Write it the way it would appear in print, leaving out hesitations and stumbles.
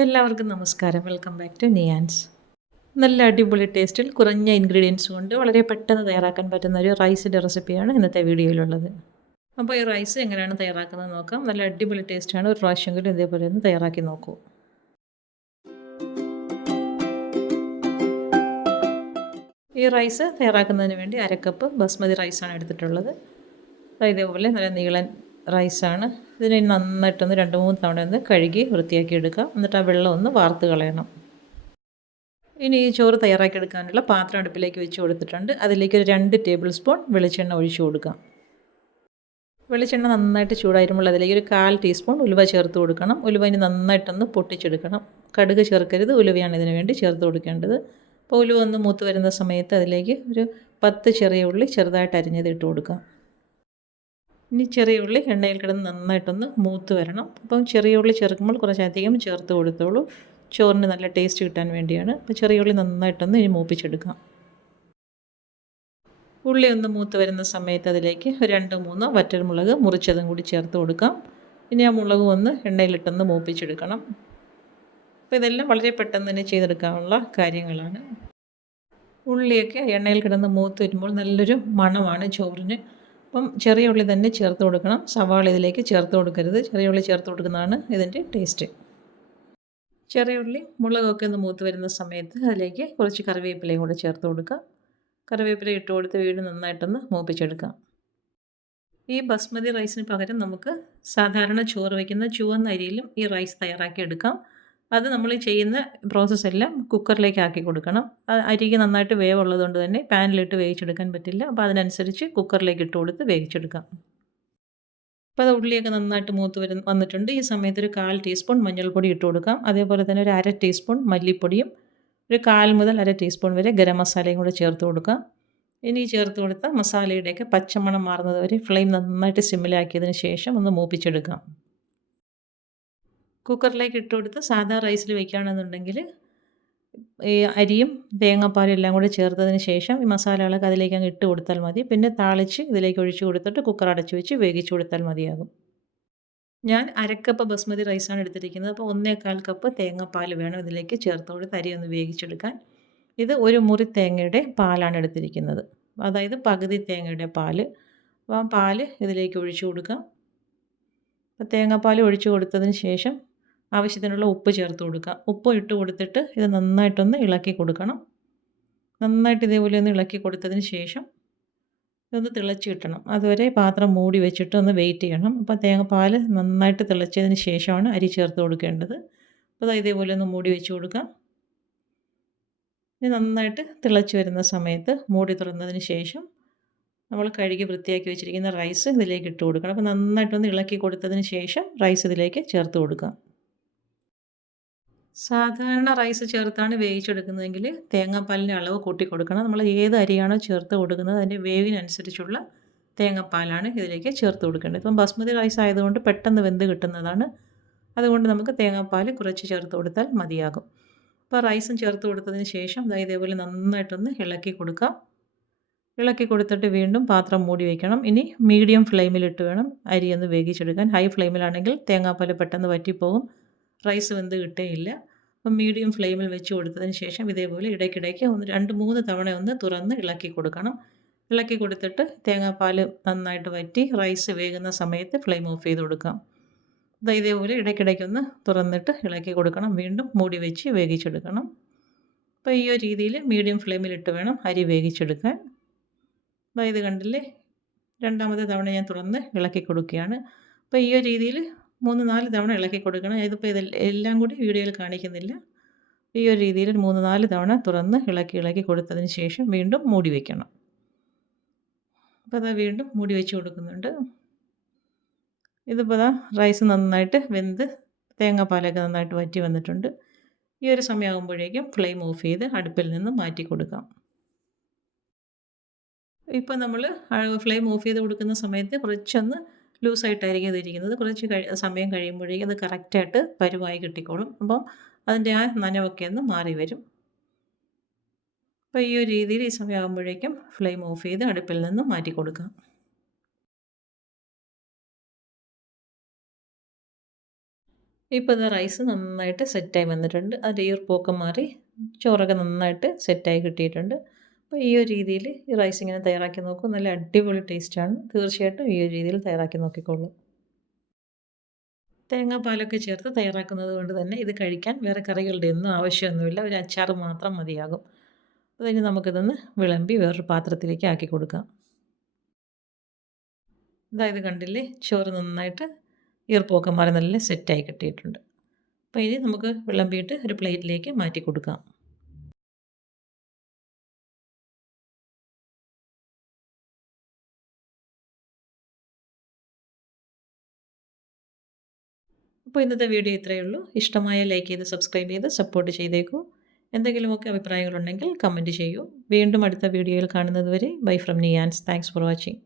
എല്ലാവർക്കും നമസ്കാരം. Welcome back to Niyans. നല്ല അടിപൊളി ടേസ്റ്റിൽ കുറഞ്ഞ ഇൻഗ്രീഡിയൻസ് കൊണ്ട് വളരെ പെട്ടെന്ന് തയ്യാറാക്കാൻ പറ്റുന്ന ഒരു റൈസിൻ്റെ റെസിപ്പിയാണ് ഇന്നത്തെ വീഡിയോയിലുള്ളത്. അപ്പോൾ ഈ റൈസ് എങ്ങനെയാണ് തയ്യാറാക്കുന്നത് നോക്കാം. നല്ല അടിപൊളി ടേസ്റ്റാണ്. ഒരു പ്രാവശ്യമെങ്കിലും ഇതേപോലെ ഒന്ന് തയ്യാറാക്കി നോക്കൂ. ഈ റൈസ് തയ്യാറാക്കുന്നതിന് വേണ്ടി അരക്കപ്പ് ബസ്മതി റൈസാണ് എടുത്തിട്ടുള്ളത്. ഇതേപോലെ നല്ല നീളൻ റൈസാണ്. ഇതിനെ നന്നായിട്ടൊന്ന് 2-3 തവണ ഒന്ന് കഴുകി വൃത്തിയാക്കി എടുക്കുക. എന്നിട്ട് ആ വെള്ളം ഒന്ന് വാർത്ത് കളയണം. ഇനി ഈ ചോറ് തയ്യാറാക്കിയെടുക്കാനുള്ള പാത്രം അടുപ്പിലേക്ക് വെച്ച് കൊടുത്തിട്ടുണ്ട്. അതിലേക്ക് ഒരു 2 ടേബിൾ സ്പൂൺ വെളിച്ചെണ്ണ ഒഴിച്ചു കൊടുക്കാം. വെളിച്ചെണ്ണ നന്നായിട്ട് ചൂടായിരുമ്പോൾ അതിലേക്ക് ഒരു 1/4 ടീസ്പൂൺ ഉലുവ ചേർത്ത് കൊടുക്കണം. ഉലുവ ഇനി നന്നായിട്ടൊന്ന് പൊട്ടിച്ചെടുക്കണം. കടുക് ചേർക്കരുത്, ഉലുവയാണ് ഇതിന് വേണ്ടി ചേർത്ത് കൊടുക്കേണ്ടത്. അപ്പോൾ ഉലുവ ഒന്ന് മൂത്ത് വരുന്ന സമയത്ത് അതിലേക്ക് ഒരു 10 ചെറിയ ഉള്ളി ചെറുതായിട്ട് അരിഞ്ഞത് ഇട്ട് കൊടുക്കാം. ഇനി ചെറിയ ഉള്ളി എണ്ണയിൽ കിടന്ന് നന്നായിട്ടൊന്ന് മൂത്ത് വരണം. അപ്പം ചെറിയ ഉള്ളി ചേർക്കുമ്പോൾ കുറച്ചധികം ചേർത്ത് കൊടുത്തോളൂ. ചോറിന് നല്ല ടേസ്റ്റ് കിട്ടാൻ വേണ്ടിയാണ്. അപ്പോൾ ചെറിയ ഉള്ളി നന്നായിട്ടൊന്ന് ഇനി മൂപ്പിച്ചെടുക്കാം. ഉള്ളി ഒന്ന് മൂത്ത് വരുന്ന സമയത്ത് അതിലേക്ക് 2-3 വറ്റൽമുളക് മുറിച്ചതും കൂടി ചേർത്ത് കൊടുക്കാം. ഇനി ആ മുളകും ഒന്ന് എണ്ണയിലിട്ടൊന്ന് മൂപ്പിച്ചെടുക്കണം. അപ്പോൾ ഇതെല്ലാം വളരെ പെട്ടെന്ന് തന്നെ ചെയ്തെടുക്കാനുള്ള കാര്യങ്ങളാണ്. ഉള്ളിയൊക്കെ എണ്ണയിൽ കിടന്ന് മൂത്ത് വരുമ്പോൾ നല്ലൊരു മണമാണ് ചോറിന്. അപ്പം ചെറിയ ഉള്ളി തന്നെ ചേർത്ത് കൊടുക്കണം. സവാള ഇതിലേക്ക് ചേർത്ത് കൊടുക്കരുത്. ചെറിയ ഉള്ളി ചേർത്ത് കൊടുക്കുന്നതാണ് ഇതിൻ്റെ ടേസ്റ്റ്. ചെറിയ ഉള്ളി മുളകൊക്കെ ഒന്ന് മൂത്ത് വരുന്ന സമയത്ത് അതിലേക്ക് കുറച്ച് കറിവേപ്പിലയും കൂടെ ചേർത്ത് കൊടുക്കുക. കറിവേപ്പില ഇട്ട് കൊടുത്ത് വീണ്ടും നന്നായിട്ടൊന്ന് മൂപ്പിച്ചെടുക്കാം. ഈ ബസ്മതി റൈസിന് പകരം നമുക്ക് സാധാരണ ചോറ് വയ്ക്കുന്ന ചുവന്ന അരിയിലും ഈ റൈസ് തയ്യാറാക്കി എടുക്കാം. അത് നമ്മൾ ചെയ്യുന്ന പ്രോസസ്സെല്ലാം കുക്കറിലേക്ക് ആക്കി കൊടുക്കണം. അരിക്ക് നന്നായിട്ട് വേവുള്ളത് കൊണ്ട് തന്നെ പാനിലിട്ട് വേവിച്ചെടുക്കാൻ പറ്റില്ല. അപ്പോൾ അതിനനുസരിച്ച് കുക്കറിലേക്ക് ഇട്ട് കൊടുത്ത് വേവിച്ചെടുക്കാം. അപ്പോൾ അത് ഉള്ളിയൊക്കെ നന്നായിട്ട് മൂത്ത് വന്നിട്ടുണ്ട്. ഈ സമയത്ത് ഒരു 1/4 ടീസ്പൂൺ മഞ്ഞൾപ്പൊടി ഇട്ട് കൊടുക്കാം. അതേപോലെ തന്നെ ഒരു 1/2 ടീസ്പൂൺ മല്ലിപ്പൊടിയും ഒരു 1/4 മുതൽ 1/2 ടീസ്പൂൺ വരെ ഗരം മസാലയും കൂടെ ചേർത്ത് കൊടുക്കാം. ഇനി ചേർത്ത് കൊടുത്ത മസാലയുടെയൊക്കെ പച്ചമണം മാറുന്നത് വരെ ഫ്ലെയിം നന്നായിട്ട് സിമ്മിലാക്കിയതിന് ശേഷം ഒന്ന് മൂപ്പിച്ചെടുക്കാം. കുക്കറിലേക്ക് ഇട്ട് കൊടുത്ത് സാധാ റൈസിൽ വയ്ക്കുകയാണെന്നുണ്ടെങ്കിൽ ഈ അരിയും തേങ്ങാപ്പാലും എല്ലാം കൂടെ ചേർത്തതിന് ശേഷം ഈ മസാലകളൊക്കെ അതിലേക്ക് അങ്ങ് ഇട്ട് കൊടുത്താൽ മതി. പിന്നെ താളിച്ച് ഇതിലേക്ക് ഒഴിച്ച് കൊടുത്തിട്ട് കുക്കർ അടച്ച് വെച്ച് വേവിച്ച് കൊടുത്താൽ മതിയാകും. ഞാൻ അരക്കപ്പ് ബസ്മതി റൈസാണ് എടുത്തിരിക്കുന്നത്. അപ്പോൾ 1/4 കപ്പ് തേങ്ങാപ്പാൽ വേണം ഇതിലേക്ക് ചേർത്ത് കൊടുത്ത് അരി ഒന്ന് വേവിച്ചെടുക്കാൻ. ഇത് ഒരു മുറി തേങ്ങയുടെ പാലാണ് എടുത്തിരിക്കുന്നത്. അതായത് പകുതി തേങ്ങയുടെ പാൽ. അപ്പോൾ ആ പാൽ ഇതിലേക്ക് ഒഴിച്ച് കൊടുക്കാം. അപ്പോൾ തേങ്ങാപ്പാൽ ഒഴിച്ച് കൊടുത്തതിന് ശേഷം ആവശ്യത്തിനുള്ള ഉപ്പ് ചേർത്ത് കൊടുക്കുക. ഉപ്പ് ഇട്ട് കൊടുത്തിട്ട് ഇത് നന്നായിട്ടൊന്ന് ഇളക്കി കൊടുക്കണം. നന്നായിട്ട് ഇതേപോലെ ഒന്ന് ഇളക്കി കൊടുത്തതിന് ശേഷം ഇതൊന്ന് തിളച്ച് കിട്ടണം. അതുവരെ പാത്രം മൂടി വെച്ചിട്ട് ഒന്ന് വെയിറ്റ് ചെയ്യണം. അപ്പോൾ തേങ്ങാപ്പാൽ നന്നായിട്ട് തിളച്ചതിന് ശേഷമാണ് അരി ചേർത്ത് കൊടുക്കേണ്ടത്. അപ്പോൾ ഇതേപോലെ ഒന്ന് മൂടി വെച്ച് കൊടുക്കാം. ഇനി നന്നായിട്ട് തിളച്ച് വരുന്ന സമയത്ത് മൂടി തുറന്നതിന് ശേഷം നമ്മൾ കഴുകി വൃത്തിയാക്കി വെച്ചിരിക്കുന്ന റൈസ് ഇതിലേക്ക് ഇട്ട് കൊടുക്കണം. അപ്പോൾ നന്നായിട്ടൊന്ന് ഇളക്കി കൊടുത്തതിന് ശേഷം റൈസ് ഇതിലേക്ക് ചേർത്ത് കൊടുക്കാം. സാധാരണ റൈസ് ചേർത്താണ് വേവിച്ചെടുക്കുന്നതെങ്കിൽ തേങ്ങാപ്പാലിൻ്റെ അളവ് കൂട്ടി കൊടുക്കണം. നമ്മൾ ഏത് അരിയാണോ ചേർത്ത് കൊടുക്കുന്നത് അതിൻ്റെ വേവിനനുസരിച്ചുള്ള തേങ്ങാപ്പാലാണ് ഇതിലേക്ക് ചേർത്ത് കൊടുക്കേണ്ടത്. ഇപ്പം ബസ്മതി റൈസ് ആയതുകൊണ്ട് പെട്ടെന്ന് വെന്ത് കിട്ടുന്നതാണ്. അതുകൊണ്ട് നമുക്ക് തേങ്ങാപ്പാൽ കുറച്ച് ചേർത്ത് കൊടുത്താൽ മതിയാകും. അപ്പോൾ റൈസും ചേർത്ത് കൊടുത്തതിന് ശേഷം ഇതേപോലെ നന്നായിട്ടൊന്ന് ഇളക്കി കൊടുക്കാം. ഇളക്കി കൊടുത്തിട്ട് വീണ്ടും പാത്രം മൂടി വയ്ക്കണം. ഇനി മീഡിയം ഫ്ലെയിമിലിട്ട് വേണം അരി ഒന്ന് വേവിച്ചെടുക്കാൻ. ഹൈ ഫ്ലെയിമിലാണെങ്കിൽ തേങ്ങാപ്പാൽ പെട്ടെന്ന് വറ്റിപ്പോകും, റൈസ് വെന്ത് കിട്ടുകയില്ല. അപ്പം മീഡിയം ഫ്ലെയിമിൽ വെച്ച് കൊടുത്തതിന് ശേഷം ഇതേപോലെ ഇടയ്ക്കിടയ്ക്ക് 2-3 തവണ ഒന്ന് തുറന്ന് ഇളക്കി കൊടുക്കണം. ഇളക്കി കൊടുത്തിട്ട് തേങ്ങാപ്പാൽ നന്നായിട്ട് വറ്റി റൈസ് വേകുന്ന സമയത്ത് ഫ്ലെയിം ഓഫ് ചെയ്ത് കൊടുക്കാം. ഇതേപോലെ ഇടയ്ക്കിടയ്ക്കൊന്ന് തുറന്നിട്ട് ഇളക്കി കൊടുക്കണം. വീണ്ടും മൂടി വെച്ച് വേവിച്ചെടുക്കണം. അപ്പോൾ ഈ ഒരു രീതിയിൽ മീഡിയം ഫ്ലെയിമിലിട്ട് വേണം അരി വേവിച്ചെടുക്കാൻ. ഇത് കണ്ടില്ലേ, രണ്ടാമത്തെ തവണ ഞാൻ തുറന്ന് ഇളക്കി കൊടുക്കുകയാണ്. അപ്പോൾ ഈ ഒരു രീതിയിൽ 3-4 തവണ ഇളക്കി കൊടുക്കണം. ഇതിപ്പോൾ എല്ലാം കൂടി വീഡിയോയിൽ കാണിക്കുന്നില്ല. ഈ ഒരു രീതിയിൽ 3-4 തവണ തുറന്ന് ഇളക്കി കൊടുത്തതിന് ശേഷം വീണ്ടും മൂടി വയ്ക്കണം. അപ്പോൾ അത് വീണ്ടും മൂടി വെച്ച് കൊടുക്കുന്നുണ്ട്. ഇതിപ്പോൾ റൈസ് നന്നായിട്ട് വെന്ത് തേങ്ങാപ്പാലൊക്കെ നന്നായിട്ട് വറ്റി വന്നിട്ടുണ്ട്. ഈ ഒരു സമയമാകുമ്പോഴേക്കും ഫ്ലെയിം ഓഫ് ചെയ്ത് അടുപ്പിൽ നിന്ന് മാറ്റി കൊടുക്കാം. ഇപ്പോൾ നമ്മൾ ഫ്ലെയിം ഓഫ് ചെയ്ത് കൊടുക്കുന്ന സമയത്ത് കുറച്ചൊന്ന് ലൂസായിട്ടായിരിക്കും ഇതിരിക്കുന്നത്. കുറച്ച് സമയം കഴിയുമ്പോഴേക്കും അത് കറക്റ്റായിട്ട് പരുവായി കിട്ടിക്കോളും. അപ്പം അതിൻ്റെ ആ നനവൊക്കെ ഒന്ന് മാറി വരും. അപ്പോൾ ഈ ഒരു രീതിയിൽ ഈ സമയമാകുമ്പോഴേക്കും ഫ്ലെയിം ഓഫ് ചെയ്ത് അടുപ്പിൽ നിന്ന് മാറ്റി കൊടുക്കാം. ഇപ്പോൾ ഇത് റൈസ് നന്നായിട്ട് സെറ്റായി വന്നിട്ടുണ്ട്. അതിൻ്റെ ഈർപ്പൊക്കെ മാറി ചോറൊക്കെ നന്നായിട്ട് സെറ്റായി കിട്ടിയിട്ടുണ്ട്. അപ്പോൾ ഈ ഒരു രീതിയിൽ ഈ റൈസ് ഇങ്ങനെ തയ്യാറാക്കി നോക്കൂ. നല്ല അടിപൊളി ടേസ്റ്റാണ്. തീർച്ചയായിട്ടും ഈ ഒരു രീതിയിൽ തയ്യാറാക്കി നോക്കിക്കോളൂ. തേങ്ങാപ്പാലൊക്കെ ചേർത്ത് തയ്യാറാക്കുന്നത് കൊണ്ട് തന്നെ ഇത് കഴിക്കാൻ വേറെ കറികളുടെ ഒന്നും ആവശ്യമൊന്നുമില്ല. ഒരു അച്ചാർ മാത്രം മതിയാകും. അതിന് നമുക്കിതൊന്ന് വിളമ്പി വേറൊരു പാത്രത്തിലേക്ക് ആക്കി കൊടുക്കാം. ഇത് കണ്ടില്ലേ, ചോറ് നന്നായിട്ട് ഈർപ്പമൊക്കെ മാറി നല്ല സെറ്റായി കിട്ടിയിട്ടുണ്ട്. അപ്പോൾ ഇനി നമുക്ക് വിളമ്പിയിട്ട് ഒരു പ്ലേറ്റിലേക്ക് മാറ്റി കൊടുക്കാം. അപ്പോൾ ഇന്നത്തെ വീഡിയോ ഇത്രയേ ഉള്ളൂ. ഇഷ്ടമായ ലൈക്ക് ചെയ്ത് സബ്സ്ക്രൈബ് ചെയ്ത് സപ്പോർട്ട് ചെയ്തേക്കൂ. എന്തെങ്കിലുമൊക്കെ അഭിപ്രായങ്ങളുണ്ടെങ്കിൽ കമൻറ്റ് ചെയ്യൂ. വീണ്ടും അടുത്ത വീഡിയോയിൽ കാണുന്നത് വരെ bye from Niyans. Thanks for watching.